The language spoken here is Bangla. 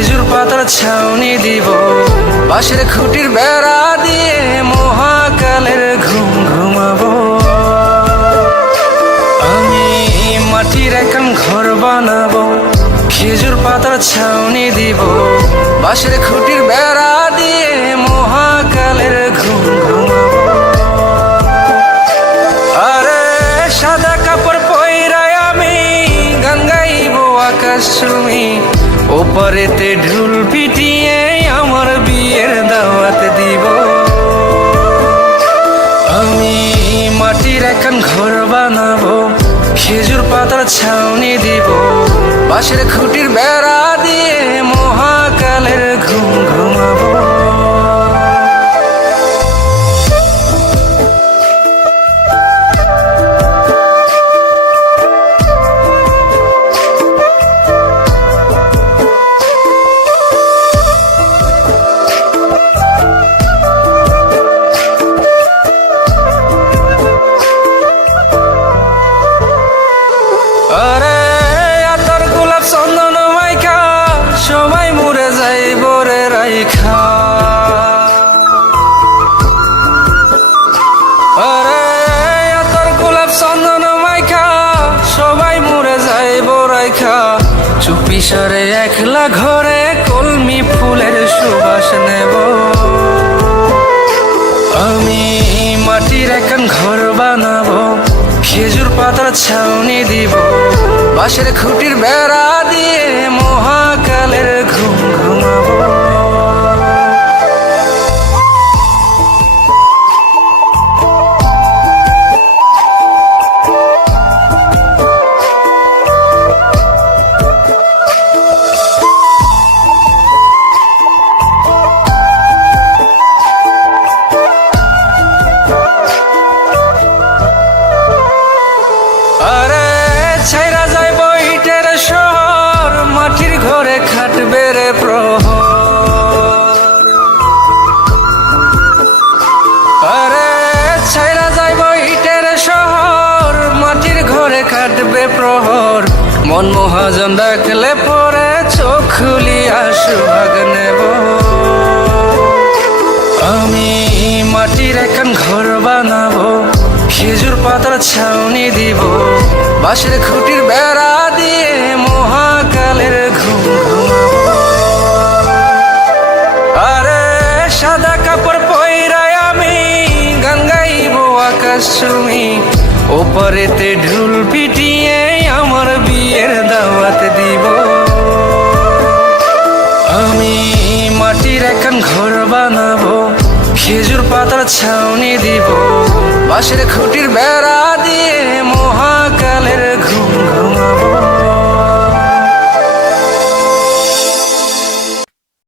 খেজুর পাতার ছাউনি দিব, বাঁশের খুঁটির বেড়া দিয়ে মহাকালের ঘুম ঘুমাবো। আমি মাটির এখন ঘর বানাবো, খেজুর পাতার ছাউনি দিব, বাঁশের খুঁটির বেড়া দিয়ে মহাকালের ঘুম ঘুমাবো। আরে সাদা কাপড় পইরায় আমি গান গাইবো আকাশ চুমি, ওপারেতে ঢুল পিটিয়ে আমার বিয়ের দাওয়াত দিব। আমি মাটির এখন ঘর বানাবো, খেজুর পাতার ছাউনি দিব, বাঁশের খুঁটির বেড়া দিয়ে মহাকালের ঘুম ঘুমাবো। আরে আতর গোলাপ চন্দন মাইখা সবাই মরে যাইব রে রাইখা। আরে আতর গোলাপ চন্দন মাইখা সবাই মরে যাইব রাইখা, চুপি সারে একলা ঘরে কলমি ফুলের সুবাস নেব। আমি মাটির এখন ঘর বানাবো, খেজুর পাতার ছাউনি দিব, বাঁশের খুঁটির বেড়া দিয়ে মহাকালের ঘুম ঘুমাবো। আরে ছাইরা যাইব ইটের শহর, মাটির ঘরে খাটবে রে প্রহর। আরে ছাইরা যাইব ইটের শহর, মাটির ঘরে খাটবে প্রহর। মন মহাজন ডাকলে পরে চোখ খুলিয়া সুহাগ নেব। আমি মাটির এখন ঘর বানাবো, খেজুর পাতার ছাউনি দিব, বাঁশের খুঁটির বেড়া দিয়ে মহাকালের ঘুম ঘুমাবো। আরে সাদা কাপড় পইরায় আমি গান গাইবো আকাশ চুমি, ওপারেতে ঢুল পিটিয়ে আমার বিয়ের দাওয়াত দিব। আমি মাটির এখন ঘর বানাবো, খেজুর পাতার ছাউনি দিব, বাঁশের খুঁটির বেড়া দিয়ে